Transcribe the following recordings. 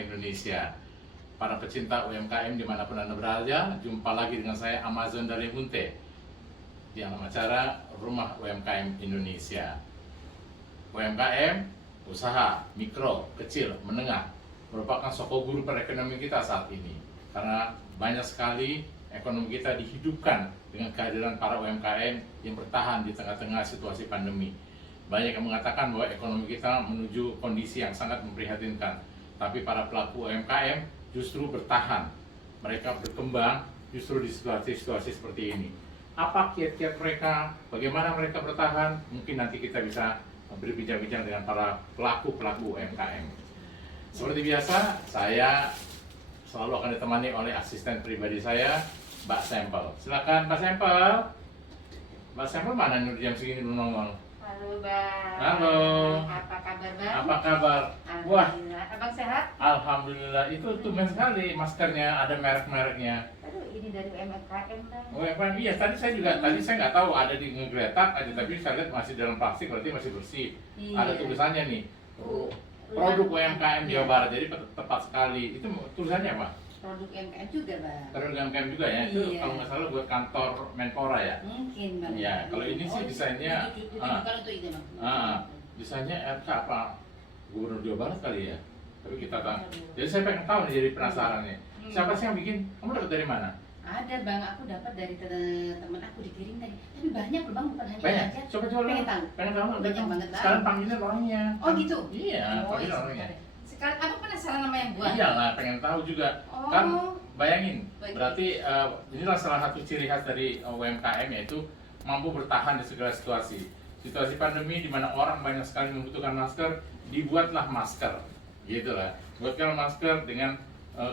Indonesia. Para pecinta UMKM dimanapun Anda berada, jumpa lagi dengan saya Amazon dari Munte di dalam acara Rumah UMKM Indonesia. UMKM, usaha mikro, kecil, menengah, merupakan sokok guru perekonomian kita saat ini. Karena banyak sekali ekonomi kita dihidupkan dengan kehadiran para UMKM yang bertahan di tengah-tengah situasi pandemi. Banyak yang mengatakan bahwa ekonomi kita menuju kondisi yang sangat memprihatinkan. Tapi para pelaku UMKM justru bertahan, mereka berkembang justru di situasi-situasi seperti ini. Apa kiat-kiat mereka, bagaimana mereka bertahan, mungkin nanti kita bisa berbincang-bincang dengan para pelaku-pelaku UMKM. Seperti biasa, saya selalu akan ditemani oleh asisten pribadi saya, Mbak Sampel. Silakan Mbak Sampel. Mbak Sampel mana nih jam segini belum nongol? Halo Bang. Halo. Apa kabar Bang? Apa kabar? Wah, Alhamdulillah. Abang sehat? alhamdulillah. Itu tumben sekali maskernya, ada merek-mereknya. Aduh, ini dari UMKM Bang. UMKM, iya. Tadi saya nggak tahu ada di ngegeletak aja, tapi saya lihat masih dalam plastik, berarti masih bersih. Iya. Ada tulisannya nih, Uh, produk UMKM Jawa Iya. Barat. Jadi tepat sekali. Itu tulisannya apa? Produk UMKM juga Bang. Produk UMKM juga ya. Itu Iya. kalau nggak salah buat kantor Menpora ya. Mungkin Bang. Iya, kalau ini sih desainnya, Bukan untuk itu Bang. Desainnya RK apa? Gubernur Jawa Barat kali ya. Tapi kita tahu. Jadi saya pengen tahu nih, jadi penasaran nih. Siapa sih yang bikin? Kamu dapat dari mana? Ada Bang, aku dapat dari teman aku dikirim tadi. Tapi banyak loh Bang, bukan hanya Banyak. aja. Coba Pengen tahu? Pengen tahu? Banyak banget, Bang. Sekarang panggilnya orangnya. Oh gitu? Iya, Oh, panggil iya, orangnya. sekarang aku penasaran sama yang buat. Iya lah, pengen tahu juga. Oh. Kan bayangin, Baik. berarti inilah salah satu ciri khas dari UMKM, yaitu mampu bertahan di segala situasi. Situasi pandemi di mana orang banyak sekali membutuhkan masker, dibuatlah masker. Gitu lah. Buatkan masker dengan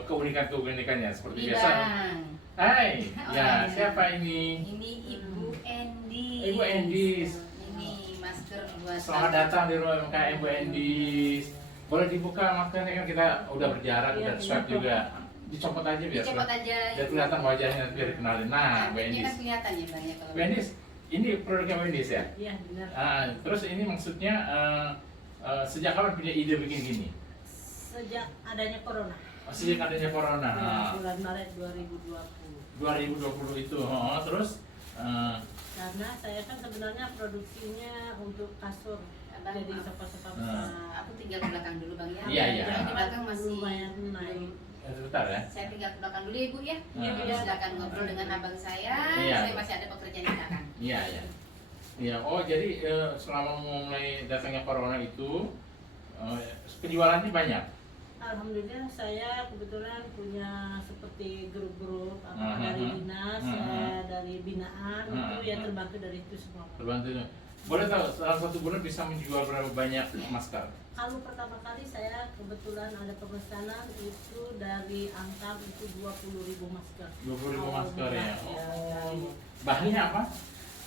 keunikan-keunikannya seperti Iya, biasa. Bang. Hai, Oh, ya iya. siapa ini? Ini Ibu Endi. Ibu Endis. Ini masker buat Selamat datang di rumah UMKM Bu Endis. Boleh dibuka maskernya, kan kita udah berjarak, Iya, udah swab juga. Dicopot aja biar Dicopot aja. biar kelihatan wajahnya, nanti biar dikenalin. Nah, Bu Ini Endis. kan kelihatan ya Bang ya kalau. Bu Endis, ini produknya Bu Endis ya? Iya benar. Terus ini maksudnya sejak kapan punya ide bikin gini? Sejak adanya corona. Sejak adanya corona. Bulan Maret 2020. 2020 itu. Terus Karena saya kan sebenarnya produksinya untuk kasur. Abang, Jadi maaf. sofa-sofa Nah. besar. Aku tinggal ke belakang dulu Bang ya. Iya, iya. Yang di belakang masih Lumayan naik. sebentar ya. Saya tinggal ke belakang dulu ya Bu ya. Iya, iya. Silakan ngobrol dengan abang saya. Iya. Saya masih ada pekerjaan di belakang. Iya, iya. Iya, oh jadi selama mulai datangnya corona itu penjualannya banyak. Alhamdulillah saya kebetulan punya seperti grup-grup apa dari dinas, dari binaan itu ya terbantu dari itu semua. Terbantu. Boleh tahu dalam satu bulan bisa menjual berapa banyak masker? Kalau pertama kali saya kebetulan ada pemesanan itu dari Antam itu 20.000 masker. 20.000 masker ya. dari- Bahannya apa?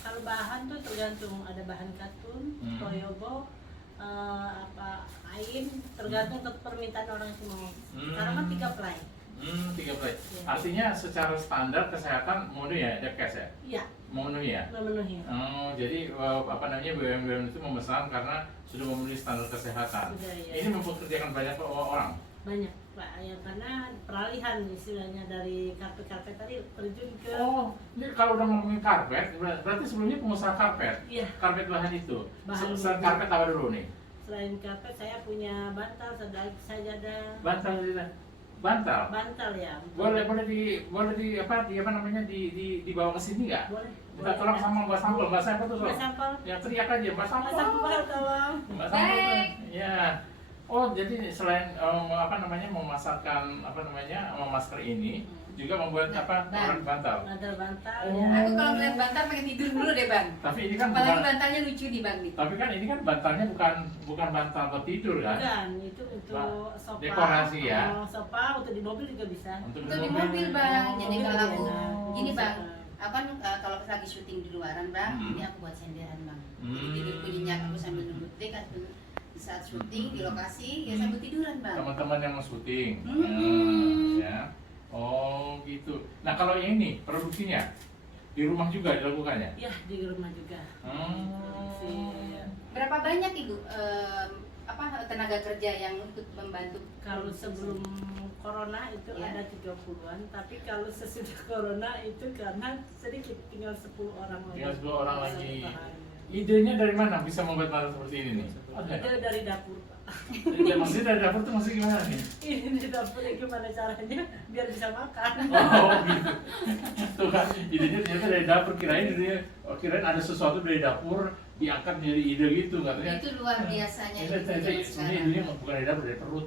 Kalau bahan tuh tergantung, ada bahan katun, toyobo, kain, tergantung ke permintaan orang semua. Karena kan 3 ply. 3 play. Iya. Artinya secara standar kesehatan memenuhi ya, Depkes ya? Iya, Memenuhi ya? memenuhi. Oh, jadi apa namanya BUMN itu memesan karena sudah memenuhi standar kesehatan. Sudah, ya. Ini mempekerjakan banyak orang. Banyak Pak, ya karena peralihan istilahnya dari karpet-karpet tadi terjun ke Oh, ini kalau udah ngomongin karpet, berarti sebelumnya pengusaha karpet. iya. Karpet bahan itu. Bahan Selain itu. karpet apa dulu nih? Selain karpet saya punya bantal, sajadah, Bantal, bantal. bantal ya. Boleh apa namanya dibawa ke sini nggak? Boleh. Kita tolong sama Mbak Sampel, Mbak Sampel tuh. Mbak Sampel. Ya teriak aja Mbak Sampel. Mbak Sampel tolong. Mbak Sampel tuh. Baik. Ya. Oh, jadi selain memasarkan masker ini, juga membuat produk bantal. Bantal Oh. ya. Aku kalau ngeliat bantal pengen tidur dulu deh Bang. Tapi ini kan Apalagi bukan, bantalnya lucu nih Bang nih. tapi kan ini kan bantalnya bukan bantal buat tidur kan? Bukan, itu untuk sofa. Dekorasi ya? Sofa untuk di mobil juga bisa. Untuk Untuk di mobil Bang. Jadi mobil kalau lebih aku enak. gini Bang, Bisa. aku kan kalau lagi syuting di luaran Bang, ini aku buat senderan Bang. Jadi tidurku nyenyak aku sambil nunggu take di saat syuting di lokasi ya sambil tiduran Bang. Teman-teman yang mau syuting. Hmm. Ya. Oh, gitu. Nah, kalau yang ini produksinya di rumah juga dilakukannya? Ya di rumah juga. Hmm. Si- Berapa banyak Ibu tenaga kerja yang ikut membantu? Kalau sebelum corona itu Ya. ada 30-an, tapi kalau sesudah corona itu karena sedikit, tinggal 10 orang lagi. Tinggal 10 orang lagi. Bahannya. Idenya dari mana bisa membuat makanan seperti ini nih? Itu dari dapur, Pak. Maksudnya dari dapur tuh maksudnya gimana nih? Ini di dapurnya gimana caranya biar bisa makan. Oh gitu. Tuh kan, idenya ternyata dari dapur. Kirain ada sesuatu dari dapur diangkat jadi ide gitu katanya. Itu luar biasanya Ini itu zaman sebenarnya sekarang. idenya bukan dari dapur, dari perut.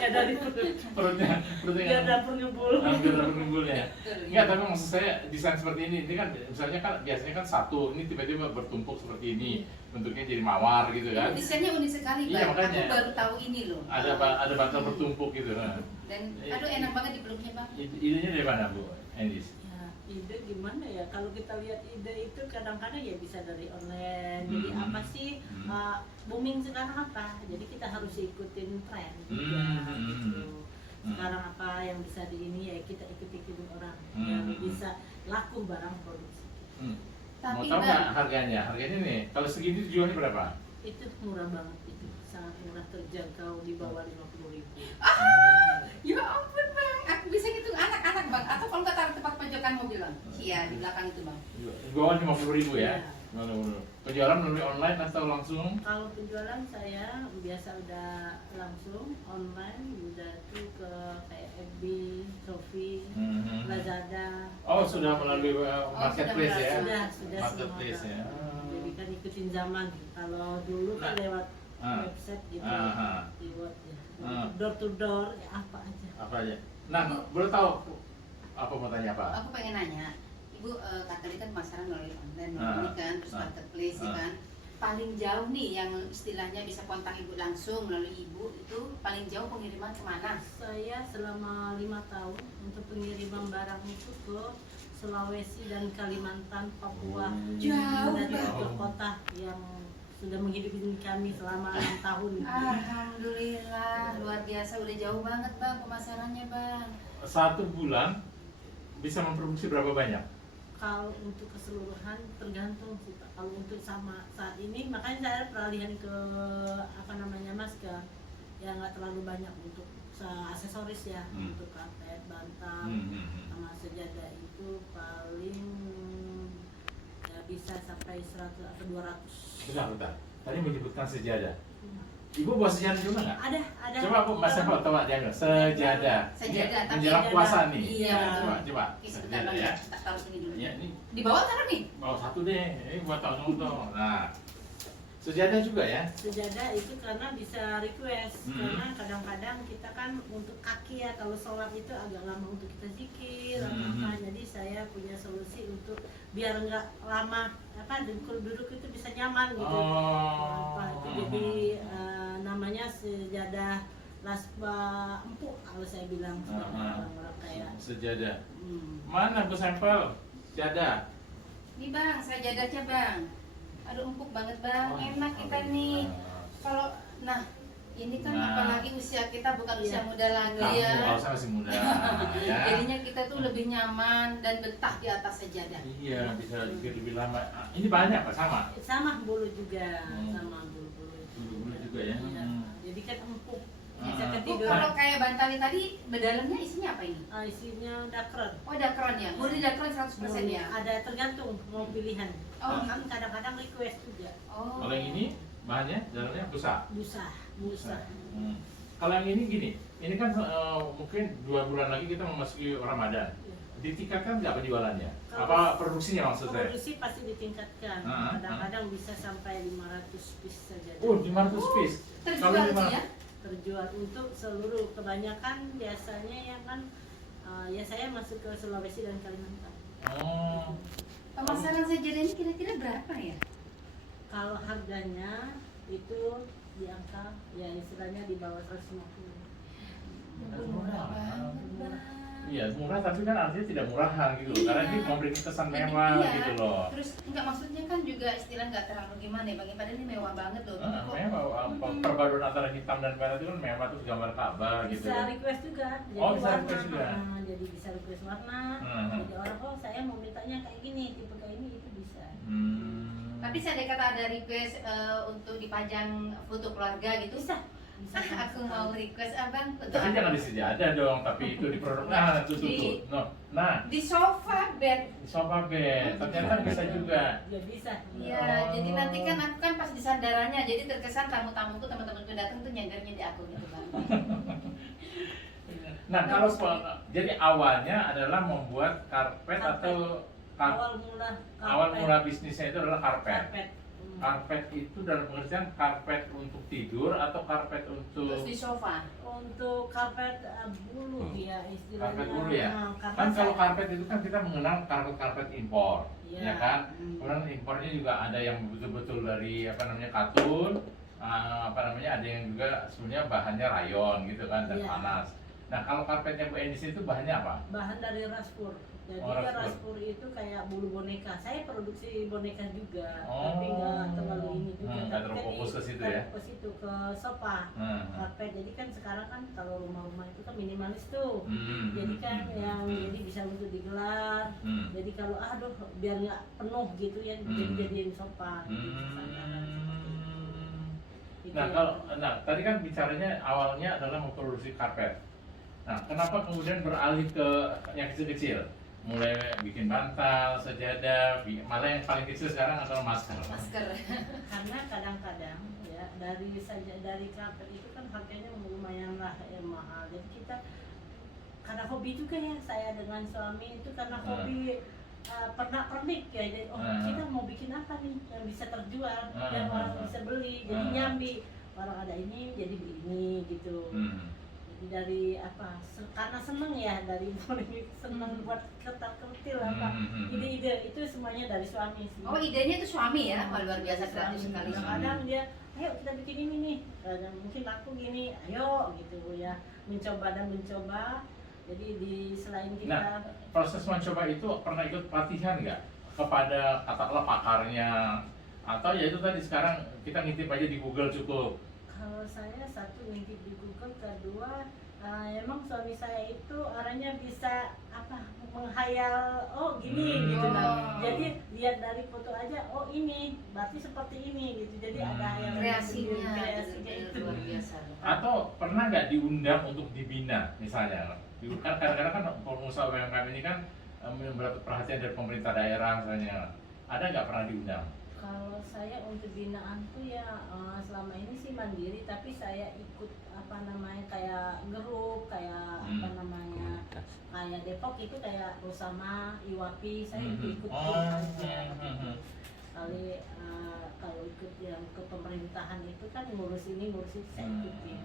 Ya dari perut. Perutnya Biar dapur ngebul. Biar dapur ngebul ya. Betul, Enggak, tapi maksud saya desain seperti ini kan misalnya kan biasanya kan satu, ini tiba-tiba bertumpuk seperti ini, bentuknya jadi mawar gitu kan. Desainnya unik sekali, Iya, Bang. makanya. Aku baru tahu ini loh. Ada bantal bertumpuk gitu. Nah. Dan aduh enak banget dipeluknya, Bang. Idenya dari mana Bu Endis? Ya, ide gimana ya? Kalau kita lihat ide itu kadang-kadang ya bisa dari online. Jadi apa sih booming sekarang apa? Jadi kita harus ikutin tren juga. Gitu. Sekarang apa yang bisa di ini ya kita ikutin orang yang bisa laku barang produksi. Mau Tapi tahu nggak Bang, harganya? Harganya nih, kalau segini jualnya berapa? Itu murah banget itu, sangat murah, terjangkau di bawah 50.000. ya ampun, Bang. Aku bisa gitu anak-anak, Bang. Atau kalau nggak taruh tempat pojokan mobil, Bang. Iya, di belakang itu, Bang. Di bawah 50.000 ya? Iya. Penjualan melalui online atau langsung? Kalau penjualan saya biasa udah langsung online, udah tuh ke kayak FB, Shopee, Lazada. Oh, sudah melalui marketplace ya? Sudah Marketplace semua. ya. Jadi kan ikutin zaman. Kalau dulu kan lewat website gitu, keyword ya. Door to door, ya apa aja. Apa aja? Nah, boleh tahu apa mau tanya apa? Aku pengen nanya, Ibu tadi kan pemasaran melalui online, ini kan, terus marketplace ya kan. Paling jauh nih yang istilahnya bisa kontak Ibu langsung melalui Ibu itu paling jauh pengiriman kemana? Saya selama 5 tahun untuk pengiriman barang itu ke Sulawesi dan Kalimantan, Papua. Jauh, Dari Bang. kota yang sudah menghidupi kami selama 6 tahun. Alhamdulillah, luar biasa, udah jauh banget, Bang, pemasarannya, Bang. 1 bulan bisa memproduksi berapa banyak? Kalau untuk keseluruhan tergantung sih Pak. Kalau untuk sama saat ini makanya saya peralihan ke apa namanya masker yang nggak terlalu banyak untuk aksesoris ya, untuk karpet, bantal, sama sejadah itu paling ya bisa sampai 100 atau 200. Bentar. Tadi menyebutkan sejadah. Ibu bawa sejadah juga nggak? Ada. Coba aku Mas Eko coba dia sejadah. Sejadah, tapi menjelang sejadah. puasa nih. Iya, betul. Coba. Oke, sebentar, Sejadah Bang, ya. kita taruh sini dulu. Ya, ini Di bawah taruh nih? bawa 1 deh. Ini buat tahu dong. Nah. Sejadah juga ya. Sejadah itu karena bisa request, karena kadang-kadang kita kan untuk kaki ya kalau sholat itu agak lama untuk kita zikir atau apa, jadi saya punya solusi untuk biar nggak lama apa duduk itu bisa nyaman gitu. Apa, itu jadi namanya sejadah lasba empuk kalau saya bilang orang-orang kayak sejadah. Mana Bu sampel sejadah? Nih, Bang, sajadahnya, Bang. Aduh, empuk banget, Bang. Enak kita nih. Kalau ini kan apalagi usia kita bukan usia muda lagi ya. Saya masih muda. Ya. Jadinya kita tuh lebih nyaman dan betah di atas sajadah. Iya, bisa juga lebih lama. Ini banyak Pak, sama? sama bulu juga, sama bulu-bulu. Bulu-bulu juga ya. Iya. Jadi kan empuk. Bisa Bu, ketiduran. kalau kayak bantalin tadi, dalamnya isinya apa ini? Isinya dakron. Oh, dakron ya? Murni dakron 100% ya? Ada tergantung mau pilihan. Oh, Kan kadang-kadang request juga. Oh. Kalau yang ini bahannya dalamnya busa. Busa. Kalau yang ini gini, ini kan mungkin 2 bulan lagi kita memasuki Ramadan. Ditingkatkan nggak penjualannya? Apa produksinya maksud saya? Produksi pasti ditingkatkan. Kadang-kadang bisa sampai 500 piece saja. Oh, 500 piece. Terjual sih ya? Terjual untuk seluruh, kebanyakan biasanya ya kan ya saya masuk ke Sulawesi dan Kalimantan. Oh. Pemasaran sajadah ini kira-kira berapa ya? Kalau harganya itu di angka ya istilahnya di bawah 150. Murah banget, Bang. Iya, murah tapi kan artinya tidak murahan gitu loh. Karena ini memberi kesan mewah gitu loh. Terus enggak, maksudnya kan juga istilah nggak terlalu gimana ya, Bang. Padahal ini mewah banget loh. Mewah, perpaduan antara hitam dan merah itu kan mewah, terus gambar Ka'bah gitu. Bisa request juga. Jadi Oh, bisa warna. request juga. Jadi bisa request warna. Jadi orang saya mau mintanya kayak gini, tipe kayak ini itu bisa. Tapi saya kata ada request untuk dipajang foto keluarga gitu. Bisa Aku mau request abang foto Tapi jangan di sejadah dong, tapi itu di produk. Nah, tuh. No. Nah, di sofa bed. di sofa bed. Ternyata bisa juga. Ya bisa. Iya, Oh. jadi nanti kan aku kan pas di sandarannya, jadi terkesan tamu-tamuku, teman-temanku datang tuh nyandarnya di aku gitu bang. Nah, kalau jadi awalnya adalah membuat karpet atau awal mula bisnisnya itu adalah karpet. karpet. Karpet itu dalam pengertian karpet untuk tidur atau karpet Terus untuk di sofa. Untuk karpet bulu ya istilahnya. karpet bulu ya. Karena Kan kalau saya- karpet itu kan kita mengenal karpet impor, Iya. ya kan? Hmm. Kemudian impornya juga ada yang betul-betul dari apa namanya katun, ada yang juga sebenarnya bahannya rayon gitu kan dan Iya. panas. Nah kalau karpetnya Bu Enis itu bahannya apa? bahan dari raspur. Jadi Oh, raspur. raspur itu kayak bulu boneka. Saya produksi boneka juga, Oh. tapi nggak terlalu ini juga. Nggak Tapi terlalu kan fokus ke situ ya? Ke situ ke sofa, karpet. Jadi kan sekarang kan kalau rumah-rumah itu kan minimalis tuh. Jadi kan yang jadi bisa untuk digelar. Jadi kalau aduh biar nggak penuh gitu ya, jadi jadiin sofa. Gitu, sandaran seperti itu. Itu Nah yang- kalau tadi kan bicaranya awalnya adalah memproduksi karpet. Nah kenapa kemudian beralih ke yang kecil-kecil? Mulai bikin bantal, sejadah, malah yang paling kecil sekarang adalah masker. Masker. karena kadang-kadang ya dari karpet itu kan harganya lumayan lah ya mahal. Jadi kita karena hobi juga ya, saya dengan suami itu karena hobi pernah pernik ya. Jadi kita mau bikin apa nih yang bisa terjual, yang orang bisa beli, jadi nyambi orang ada ini jadi beli ini gitu. Jadi dari karena seneng ya dari seneng buat kertil apa ide-ide itu semuanya dari suami sih. Oh idenya itu suami ya, wah, luar biasa kreatif sekali. Kadang dia, ayo kita bikin ini nih, kadang mungkin laku gini, ayo gitu ya, mencoba dan mencoba. Jadi selain kita Nah, proses mencoba itu pernah ikut pelatihan nggak kepada katakanlah pakarnya atau ya itu tadi sekarang kita ngintip aja di Google cukup. kalau saya satu ngintip di Google, kedua emang suami saya itu orangnya bisa menghayal gini gitu nah. Jadi lihat dari foto aja ini berarti seperti ini gitu. Jadi ada yang Kreasinya itu luar biasa. Atau pernah nggak diundang untuk dibina misalnya? Kan kadang-kadang kan pengusaha UMKM ini kan mendapat perhatian dari pemerintah daerah misalnya. Ada nggak pernah diundang? Kalau saya untuk binaan tuh ya selama ini sih mandiri, tapi saya ikut kayak grup, kayak kayak Depok itu kayak bersama Iwapi, saya ikut aja gitu. Kali kalau ikut yang ke pemerintahan itu kan ngurus ini ngurus itu saya ikutin.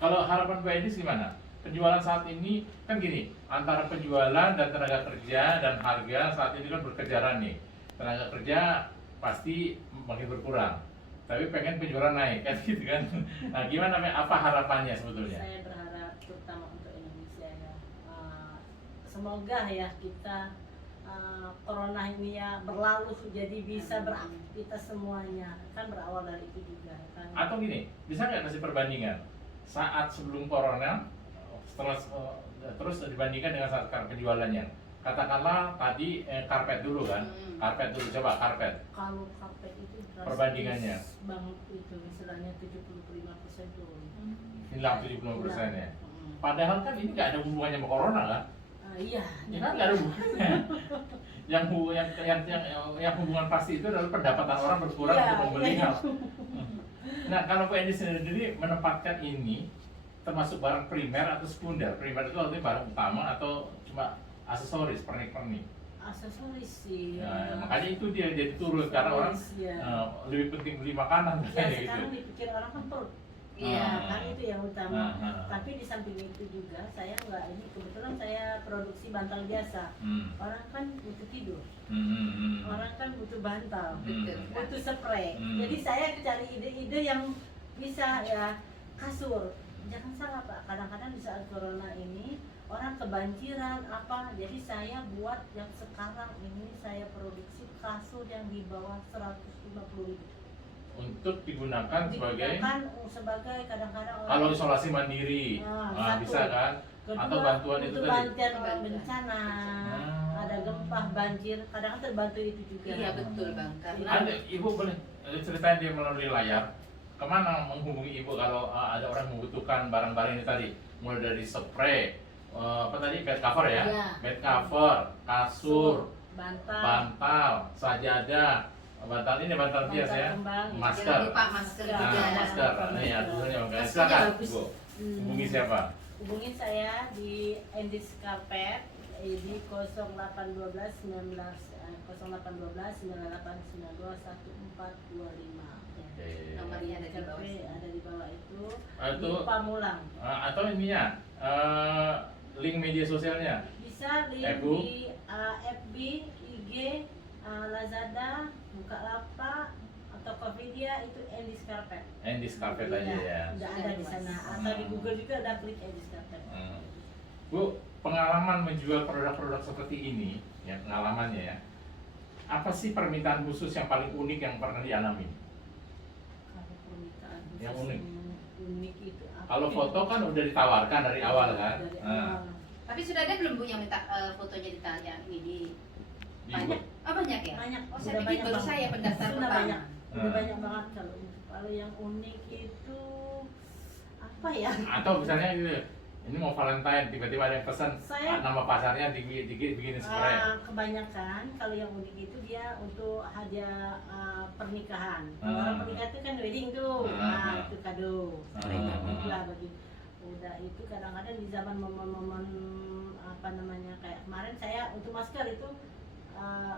Kalau harapan Bu Enis gimana? Penjualan saat ini kan gini, antara penjualan dan tenaga kerja dan harga saat ini kan berkejaran nih. Tenaga kerja pasti makin berkurang, tapi pengen penjualan naik kan gitu kan. Nah gimana, apa harapannya sebetulnya? Saya berharap terutama untuk Indonesia ya, semoga ya kita corona ini ya berlalu jadi bisa beraktivitas semuanya, kan berawal dari itu juga kan. Atau gini, bisa nggak kasih perbandingan saat sebelum corona, setelah terus dibandingkan dengan saat penjualannya? Katakanlah tadi karpet dulu kan, karpet dulu, coba karpet. Kalau karpet itu drastis Perbandingannya? banget itu, misalnya 75% turun. Hilang 70% ya. Padahal kan ini nggak ada hubungannya sama corona kan? Iya. Ya kan nggak ada hubungannya. yang hubungan pasti itu adalah pendapatan orang berkurang Iya, untuk membeli iya. hal. Nah kalau Bu Enis sendiri menempatkan ini termasuk barang primer atau sekunder? Primer itu artinya barang utama atau cuma aksesoris, pernik-pernik? Aksesoris sih. Nah, makanya itu dia jadi turun karena orang ya. lebih penting beli makanan Ya kayak gitu. sekarang dipikir orang kan perut. Iya. Kan itu yang utama. Ah. Tapi di samping itu juga saya nggak ini, kebetulan saya produksi bantal biasa. Orang kan butuh tidur, orang kan butuh bantal, butuh spray. Jadi saya cari ide-ide yang bisa ya, kasur. Jangan salah Pak, kadang-kadang di saat corona ini orang kebanjiran jadi saya buat yang sekarang ini saya produksi kasur yang di bawah 150.000 untuk digunakan sebagai kadang-kadang orang kalau isolasi mandiri, satu. bisa kan? Kedua, Atau bantuan itu untuk tadi? bantuan bencana, ada gempa, banjir, kadang kan terbantu itu juga. Iya betul bang, karena Ada ibu boleh ceritain dia melalui layar kemana menghubungi ibu kalau ada orang membutuhkan barang-barang ini tadi, mulai dari spray, apa tadi, bed cover ya, Iya. bed cover, kasur, bantal, sajadah, bantal ini bantal biasa ya, kembang, masker, jangan lupa masker Nah, juga. masker, ini ya tulisannya bang. Maskernya Silakan bagus. ibu, hubungi siapa? Hubungin saya di Endis Carpet di 0812 19 0812 9892 1425. Oke. Nomornya ada di bawah sini. Ada di bawah itu. Itu Di Pamulang. atau ininya link media sosialnya. Bisa link Ibu? di FB, IG, Lazada, Bukalapak, atau Tokopedia itu Endis Carpet. Endis Carpet aja ya. Udah ada di sana. Atau di Google juga ada klik Endis Carpet. Bu, pengalaman menjual produk-produk seperti ini, ya pengalamannya ya. Apa sih permintaan khusus yang paling unik yang pernah dialami? Kalau permintaan khusus Yang unik. unik itu apa? Kalau foto kan udah ditawarkan dari awal kan? Dari Nah, awal. Tapi sudah ada belum Bu yang minta fotonya ditanya ini di Banyak. Oh banyak ya? Banyak. Oh saya Udah pikir banyak baru banget. saya pendaftar Sudah pertama. banyak. Udah Hmm. banyak banget kalau itu. Kalau yang unik itu apa ya? atau misalnya gitu, ini mau Valentine, tiba-tiba ada yang pesan Saya- nama pasarnya bikin spray. Kebanyakan kalau yang unik itu dia untuk hadiah pernikahan. Kalau Hmm. orang pernikahan itu kan wedding tuh, nah itu kado. Hmm. Itulah bagi. Udah itu kadang-kadang di zaman momen-momen apa namanya kayak kemarin saya untuk masker itu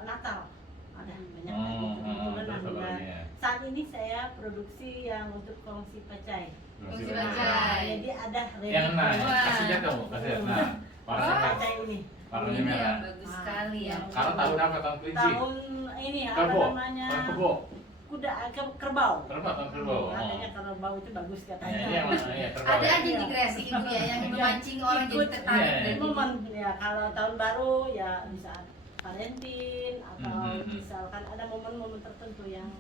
Natal ada banyak kayak gitu. Kebetulan Terus apa ada. lagi ya? Saat ini saya produksi yang untuk kongsi pacai. Kongsi Nah, pacai. Jadi ada ready. yang nah, Wah. kasih lihat dong, kasih lihat. Nah, warna Wah. merah. Pacai ini. Warnanya Ini merah. yang bagus sekali ya. Karena tahun apa? Tahun kelinci? Tahun ini apa Kerbau? namanya? Tahun kebo? Kuda kerbau. Kerbau, tahun kerbau. Katanya kerbau itu bagus Nah, katanya. ini yang mana? Ya, kerbau Ada ya. aja di kreasi ibu ya yang memancing orang jadi Ikut. tertarik Iya, dan iya. ini. Momen ya kalau tahun baru ya di saat Valentine atau misalkan ada momen-momen tertentu yang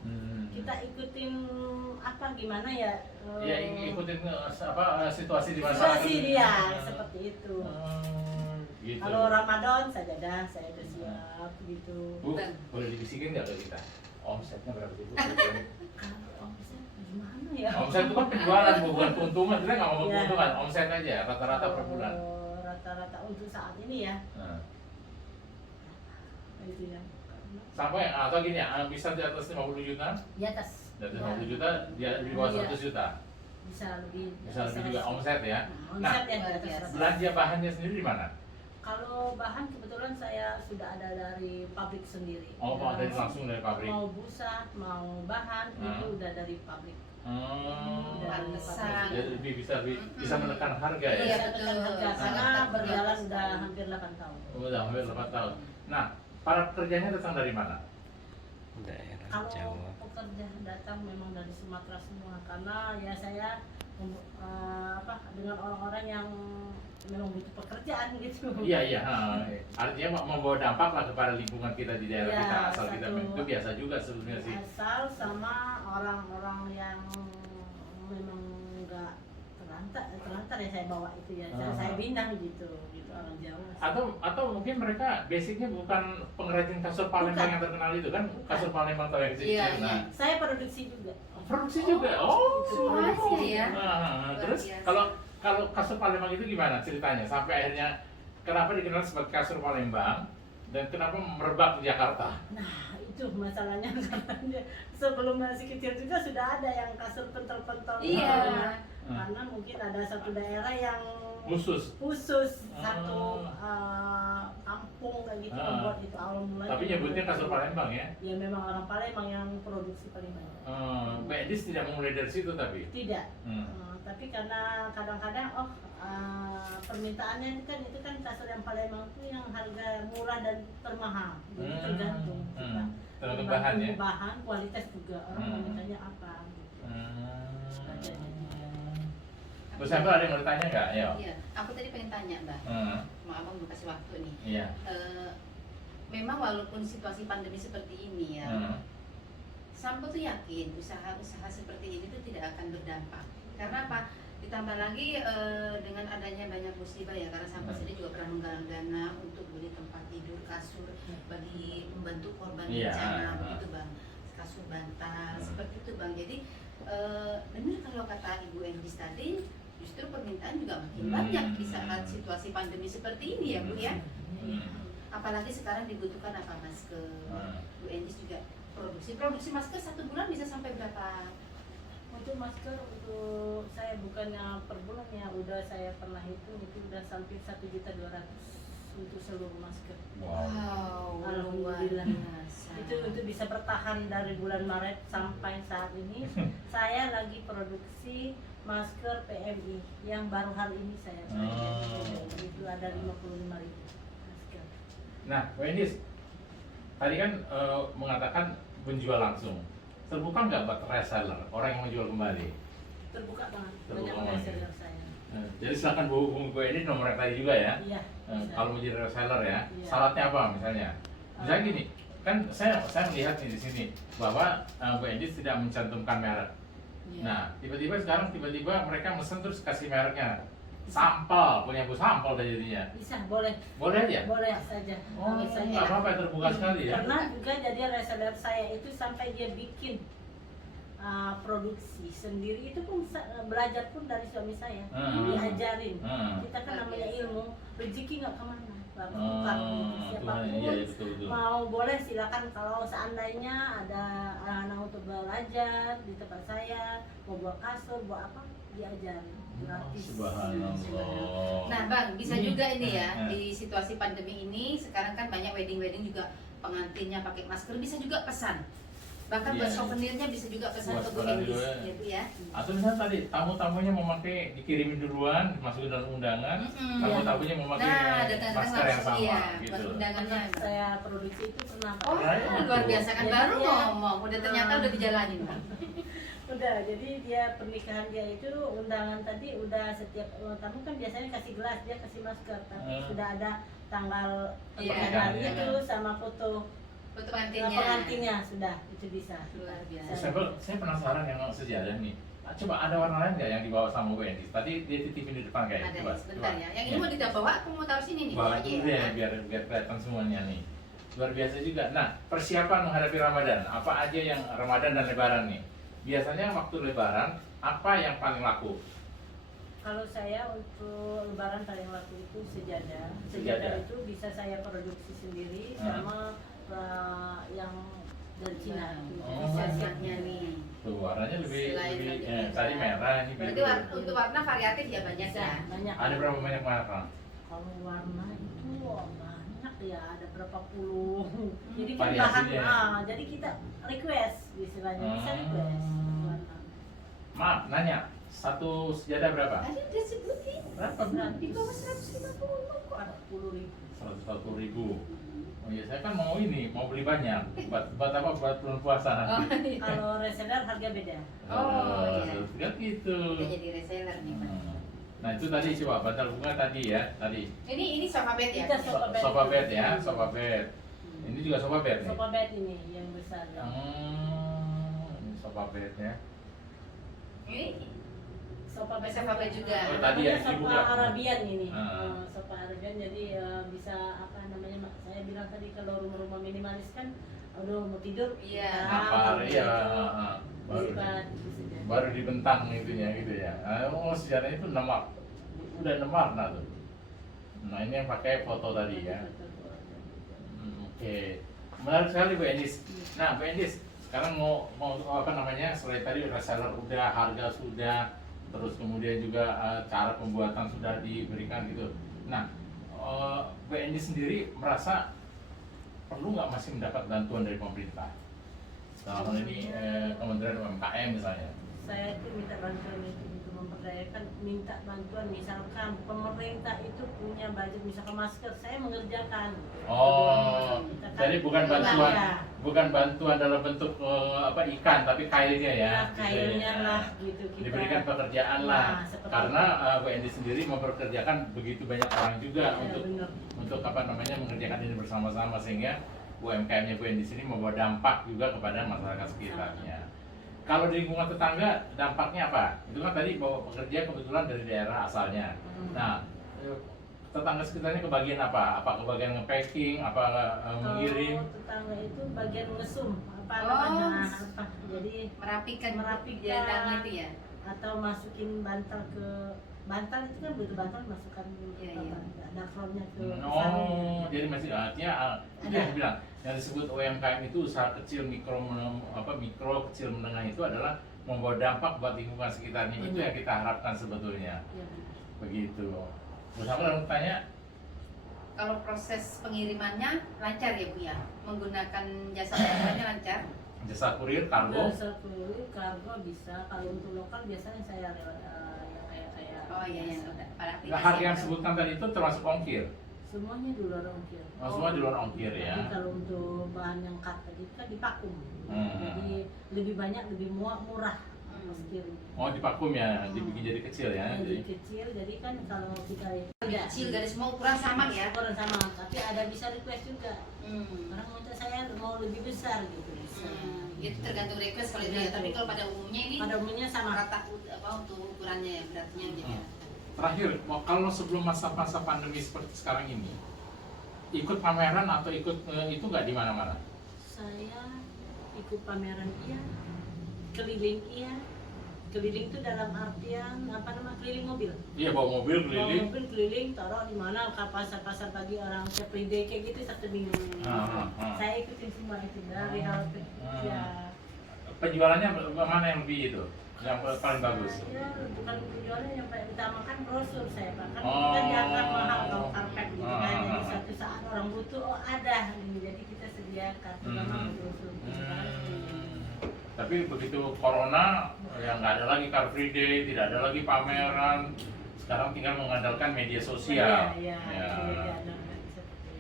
kita ikutin apa gimana ya? Ya ikutin situasi di masyarakat. Situasi dia seperti itu. Gitu. Kalau Ramadan sajadah saya udah siap gitu. Bu, boleh dibisikin nggak ke kita? Omsetnya berapa sih Bu? Kalau omset gimana ya? Omset itu kan penjualan, bukan keuntungan. Kita nggak ngomong Iya. keuntungan, omset aja, rata-rata per bulan. Rata-rata untuk saat ini ya. Nah, Gitu ya. sampai atau gini ya, bisa di atas 50 juta, Di atas. di atas Ya. 50 juta, di bawah Iya. 100 juta. Bisa lebih. Bisa lebih juga omset ya. Omset ya. luar di atas biasa. 100. Belanja bahannya sendiri di mana? Kalau bahan kebetulan saya sudah ada dari pabrik sendiri. Oh, Ya, dari langsung dari pabrik. Mau busa, mau bahan itu udah dari pabrik. Hmm, Pantesan. jadi lebih bisa menekan harga ya. Iya, Bisa betul. tekan harga Sangat karena terkenal berjalan sekali. udah hampir 8 tahun. Udah hampir 8 tahun. Nah, para pekerjanya datang dari mana? Daerah Kalau Jawa. pekerja datang memang dari Sumatera semua karena ya saya dengan orang-orang yang memang butuh pekerjaan gitu. Iya iya, artinya membawa dampak lah kepada lingkungan kita di daerah Iya, kita asal kita satu. itu biasa juga sebetulnya sih. Asal sama orang-orang yang memang nggak terlantar ya saya bawa itu ya. Saya bina gitu orang Jawa. Atau mungkin mereka basicnya bukan pengrajin kasur Palembang Bukan. yang terkenal itu kan, kasur Palembang atau yang kecil. Iya, Nah, Saya produksi juga. produksi juga. Oh, Semuanya ya. Terus Luar biasa. kalau kasur Palembang itu gimana ceritanya sampai akhirnya kenapa dikenal sebagai kasur Palembang dan kenapa merebak di Jakarta? Nah itu masalahnya karena sebelum masih kecil juga sudah ada yang kasur pentol-pentol. Iya. Karena mungkin ada satu daerah yang Khusus. satu kampung kayak gitu membuat itu awal mulanya. Tapi nyebutnya kasur Palembang ya? Ya memang orang Palembang yang produksi paling banyak. Mbak Edis tidak memulai dari situ tapi. Tidak. Hmm. Tapi karena kadang-kadang permintaannya itu kan kasur yang Palembang itu yang harga murah dan termahal. Jadi tergantung. kita. Tergantung bahan ya. Bahan, kualitas juga orang mau mintanya apa. Gitu. Terus siapa ada yang mau ditanya nggak? Ayo. Iya, aku tadi pengen tanya Mbak. Maaf Abang mau kasih waktu nih. Iya. Memang walaupun situasi pandemi seperti ini ya, Sampo tuh yakin usaha-usaha seperti ini tuh tidak akan berdampak. Karena apa? Ditambah lagi dengan adanya banyak musibah ya, karena Sampo sendiri juga pernah mengumpulkan dana untuk beli tempat tidur, kasur bagi membantu korban Iya, bencana, begitu Bang. Kasur bantal, seperti itu Bang. Jadi benar kalau kata Ibu Endis tadi, justru permintaan juga makin banyak di saat situasi pandemi seperti ini ya Bu ya. Apalagi sekarang dibutuhkan apa masker. Bu Endis juga produksi masker 1 bulan bisa sampai berapa? Untuk masker untuk saya bukannya per bulan ya, udah saya pernah hitung itu udah sampai 1.200.000 untuk seluruh masker. Wow, luar Alhamdulillah. biasa. Itu bisa bertahan dari bulan Maret sampai saat ini. Saya lagi produksi masker PMI yang baru hari ini saya itu ada 55.000 masker. Nah, Bu Endis, tadi kan mengatakan menjual langsung. Terbuka nggak buat reseller, orang yang menjual kembali? Terbuka banget, Terbuka banyak banget. reseller saya. Jadi silakan hubungi Bu Endis nomor yang tadi juga ya. Iya. bisa. Kalau menjadi reseller ya, Iya. syaratnya apa misalnya? Misalnya gini, kan saya melihat nih di sini bahwa Bu Endis tidak mencantumkan merek. Iya. Nah, tiba-tiba mereka mesen terus kasih mereknya. Sampel, punya Bu sampel dah jadinya. Bisa, boleh. Boleh aja? Boleh saja. Oh, Boleh saja. nggak apa-apa, terbuka sekali ya. Karena juga jadi reseller saya itu sampai dia bikin produksi sendiri itu pun belajar pun dari suami saya, diajarin. Kita kan namanya ilmu, rezeki nggak kemana, nggak bertukar. Siapapun Iya, betul. mau boleh silakan kalau seandainya ada anak untuk belajar di tempat saya, mau buat kasur, buat apa, diajarin gratis. Subhanallah. Nah Bang, bisa juga ini ya, di situasi pandemi ini sekarang kan banyak wedding juga pengantinnya pakai masker, bisa juga pesan. Bahkan buat Iya. souvenirnya bisa juga pesan Buat ke Bu sekolah Endis, juga. gitu ya. Atau misalnya tadi tamu-tamunya mau pakai dikirimin duluan, masukin dalam undangan. Tamu-tamunya mau pakai datang-datang masker yang langsung, sama iya, gitu. buat undangannya. Karena saya produksi itu pernah. Oh, Iya. luar biasa kan, Jadi baru dia- ngomong, udah ternyata udah dijalanin Bang. Udah, jadi dia pernikahan dia itu undangan tadi udah setiap tamu kan biasanya kasih gelas, dia kasih masker, tapi sudah ada tanggal Iya, pernikahan iya. itu sama foto Foto pengantinnya. pengantinnya sudah itu bisa. Luar biasa. Saya penasaran yang sejarah nih. Coba ada warna lain nggak yang dibawa sama Bu Endis? Tadi dia titipin di depan kayak. Ada Coba, sebentar coba. ya. Yang ini mau kita bawa, aku mau taruh sini nih. Bawa Aja dulu ya. deh biar kelihatan semuanya nih. Luar biasa juga. Nah, persiapan menghadapi Ramadan. Apa aja yang Ramadan dan Lebaran nih? Biasanya waktu Lebaran apa yang paling laku? Kalau saya untuk lebaran paling laku itu sejadah. Sejadah. Sejadah itu bisa saya produksi sendiri sama yang dari Cina. Oh. Bisa Siapnya nih. Tuh warnanya lebih Selain tadi tadi merah ini Berarti biru. untuk warna variatif ya banyak bisa ya. banyak. Ada berapa banyak warna? Kalau warna itu banyak ya, ada berapa puluh. Jadi kan Variasinya. bahan, jadi kita request istilahnya, bisa request warna. Maaf, nanya. Satu sejadah berapa? Ada udah sebutin. Berapa? Di bawah 150 kok. 40.000. 140.000. Oh iya, saya kan mau beli banyak. Buat apa? Buat bulan puasa Oh, nanti. iya. Kalau reseller harga beda. Oh, iya. Kan gitu. Udah jadi reseller nih Bang. Nah itu tadi coba bantal bunga tadi ya, tadi. Ini sofa bed ya. Kita sofa bed. Sofa bed ya, sofa bed. Ini juga sofa bed nih. Sofa bed ini yang besar. Ini sofa bed ya. Ini Sofa bed juga. Oh, tadi ya, Namanya ini sofa buka. Arabian ini. Ah. Sofa Arabian jadi bisa apa namanya? Saya bilang tadi kalau rumah-rumah minimalis kan, aduh mau tidur. Iya. Napar gitu. ya. Baru, Lipat, gitu saja. baru dibentang itunya gitu ya. Oh sejarah itu udah 6 warna tuh. Nah ini yang pakai foto tadi ya. Oke, menarik sekali Bu Endis. Nah Bu Endis, sekarang mau apa namanya? Selain tadi reseller udah, harga sudah, terus kemudian juga cara pembuatan sudah diberikan gitu. Nah, Bu Endis sendiri merasa perlu nggak masih mendapat bantuan dari pemerintah? Dalam hal ini Kementerian UMKM misalnya. Saya itu minta bantuan itu untuk memperdayakan, minta bantuan misalkan pemerintah itu punya budget misalkan masker, saya mengerjakan. Oh, Kita kan jadi bukan belanja. bantuan, bukan bantuan dalam bentuk ikan, tapi kailnya ya. Ya, gitu kailnya ya. lah gitu kita. Diberikan pekerjaan lah, Nah, seperti karena Bu Endi sendiri memperkerjakan begitu banyak orang juga Ya, benar. untuk apa namanya mengerjakan ini bersama-sama sehingga UMKM-nya Bu Endi sini membawa dampak juga kepada masyarakat sekitarnya. Kalau di lingkungan tetangga dampaknya apa? Itu kan tadi bahwa pekerja kebetulan dari daerah asalnya. Nah, tetangga sekitarnya ke bagian apa? Apa ke bagian nge-packing, apa mengirim? Kalau tetangga itu bagian ngesum, apa Oh. namanya, apa? Jadi Merapikan Merapikan. datang itu ya. atau masukin bantal ke bantal itu kan begitu bantal masukkan Iya, apa, iya. dakronnya ke Oh, jadi masih artinya itu Ada. yang saya bilang yang disebut UMKM itu usaha kecil mikro mikro kecil menengah itu adalah membawa dampak buat lingkungan sekitarnya itu Benar. yang kita harapkan sebetulnya ya, begitu. Terus aku lalu tanya, Kalau proses pengirimannya lancar ya Bu ya? Menggunakan jasa pengirimannya lancar? jasa kurir kargo, Jasa kurir, kargo bisa. Kalau untuk lokal biasanya saya yang kayak Oh iya yang udah pada nah, harga yang sebutkan tadi itu termasuk ongkir. semuanya di luar ongkir. Oh, semua di luar ongkir ya. Jadi kalau untuk bahan yang cut tadi kan dipakum. Jadi lebih banyak, lebih murah ongkir. Oh, dipakum ya, dibikin jadi kecil ya. Jadi kecil, jadi kan kalau kita kecil dari semua ukuran sama ya? ukuran sama, tapi ada bisa request juga. Hmm. Orang minta saya mau lebih besar gitu bisa. Itu tergantung request kalau itu ya. Tapi kalau pada umumnya ini Pada umumnya sama. rata apa untuk ukurannya ya beratnya gitu ya. Terakhir, kalau sebelum masa-masa pandemi seperti sekarang ini, ikut pameran atau ikut itu nggak di mana-mana? Saya ikut pameran iya, keliling iya. Keliling itu dalam artian apa nama keliling mobil. Iya, bawa mobil Bawa keliling. mobil keliling, taruh di mana ke pasar-pasar pagi orang Free Day kayak gitu Sabtu Minggu. Saya ikutin semua itu dari halte. Ya. Penjualannya mana yang lebih itu? Yang paling bagus? Saya bukan penjualan yang paling utamakan brosur saya Pak. Kan Oh. kita dianggap mahal kalau karpet gitu kan. Jadi Ah. suatu saat orang butuh, oh ada ini. Jadi kita sediakan terutama brosur. Tapi begitu corona, ya nggak ada lagi Car Free Day, tidak ada lagi pameran. Sekarang tinggal mengandalkan media sosial. Iya, Ya. iya.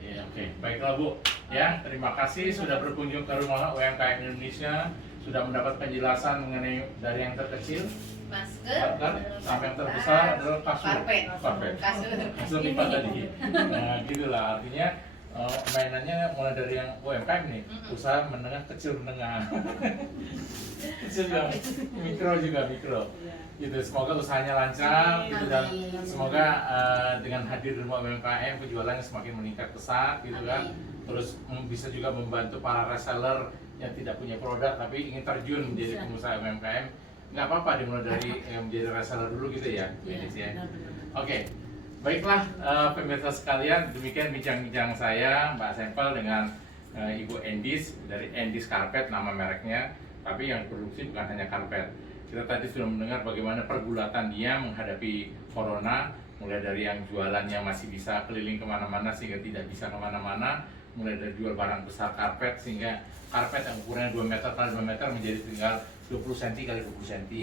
Ya, oke. Baiklah Bu. Ya, terima kasih sudah berkunjung ke rumah UMKM Indonesia, sudah mendapat penjelasan mengenai dari yang terkecil Masker, sampai yang terbesar adalah kasur. karpet. Karpet. Kasur. Kasur lipat tadi. Nah, gitulah artinya mainannya mulai dari yang UMKM nih, usaha menengah kecil menengah. Kecil juga, mikro juga mikro. Gitu, semoga usahanya lancar gitu, dan Amin. semoga dengan hadir di rumah UMKM penjualannya semakin meningkat pesat gitu kan. Terus bisa juga membantu para reseller yang tidak punya produk tapi ingin terjun menjadi Bisa. pengusaha UMKM. Nggak apa-apa dimulai dari menjadi reseller dulu gitu ya, Dennis ya. Oke, baiklah pemirsa sekalian, demikian bincang-bincang saya Mbak Sempel dengan Ibu Endis dari Endis Carpet nama mereknya, tapi yang produksi bukan hanya karpet. Kita tadi sudah mendengar bagaimana pergulatan dia menghadapi corona, mulai dari yang jualannya masih bisa keliling kemana-mana sehingga tidak bisa kemana-mana, mulai dari jual barang besar karpet sehingga karpet yang ukurannya 2 meter kali 2 meter menjadi tinggal 20 cm kali 20 cm.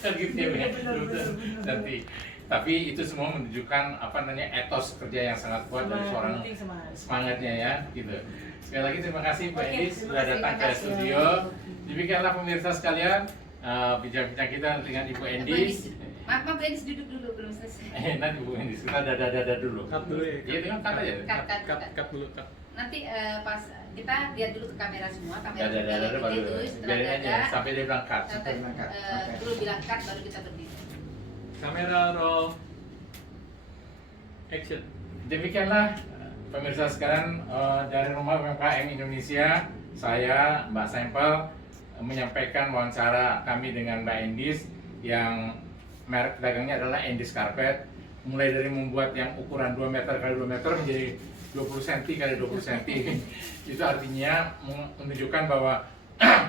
Kan gitu ya, 20 cm. Tapi itu semua menunjukkan apa namanya etos kerja yang sangat kuat dari seorang semangatnya ya, gitu. Sekali lagi terima kasih Pak Endis sudah datang ke studio. Demikianlah pemirsa sekalian bincang-bincang kita dengan Ibu Endis. Maaf, Bu Endis duduk dulu belum selesai. Nanti Bu Endis kita dada dulu. Cut dulu ya. Iya, dengan cut aja. Cut dulu, cut. Nanti pas kita lihat dulu ke kamera semua, kamera Dada kita baru. itu setelah Biarin aja dada sampai dia bilang cut. sampai dulu bilang cut baru kita berdiri. Kamera roll. Action. Demikianlah pemirsa sekalian dari rumah UMKM Indonesia, saya Mbak Sempel menyampaikan wawancara kami dengan Mbak Endis yang merek dagangnya adalah Endis Carpet, mulai dari membuat yang ukuran 2 meter kali 2 meter menjadi 20 cm kali 20 cm. Itu artinya menunjukkan bahwa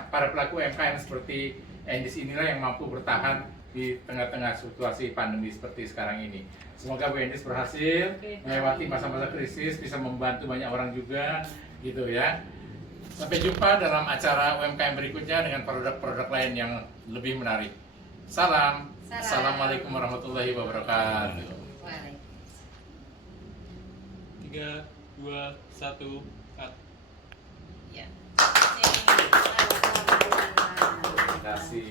para pelaku UMKM seperti Endis inilah yang mampu bertahan di tengah-tengah situasi pandemi seperti sekarang ini. Semoga Bu Endis berhasil melewati masa-masa krisis, bisa membantu banyak orang juga, gitu ya. Sampai jumpa dalam acara UMKM berikutnya dengan produk-produk lain yang lebih menarik. Salam. Salam. Assalamualaikum warahmatullahi wabarakatuh. Waalaikumsalam. 3, 2, 1, cut. Ya. Terima kasih.